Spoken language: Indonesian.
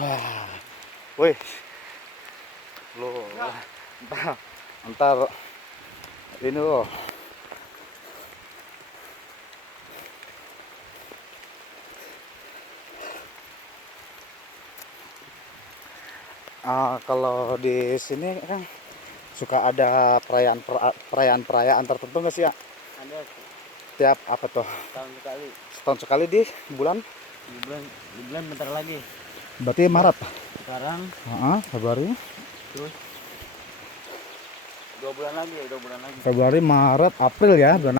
Wah, wih, lo, ntar ini loh. Kalau di sini kan suka ada perayaan tertentu nggak sih ya? Ada Tiap apa tuh? tahun sekali. Setahun sekali di bulan? Di bulan bentar lagi. Berarti Maret. Sekarang Februari. terus 2 bulan lagi. Februari, Maret, April ya.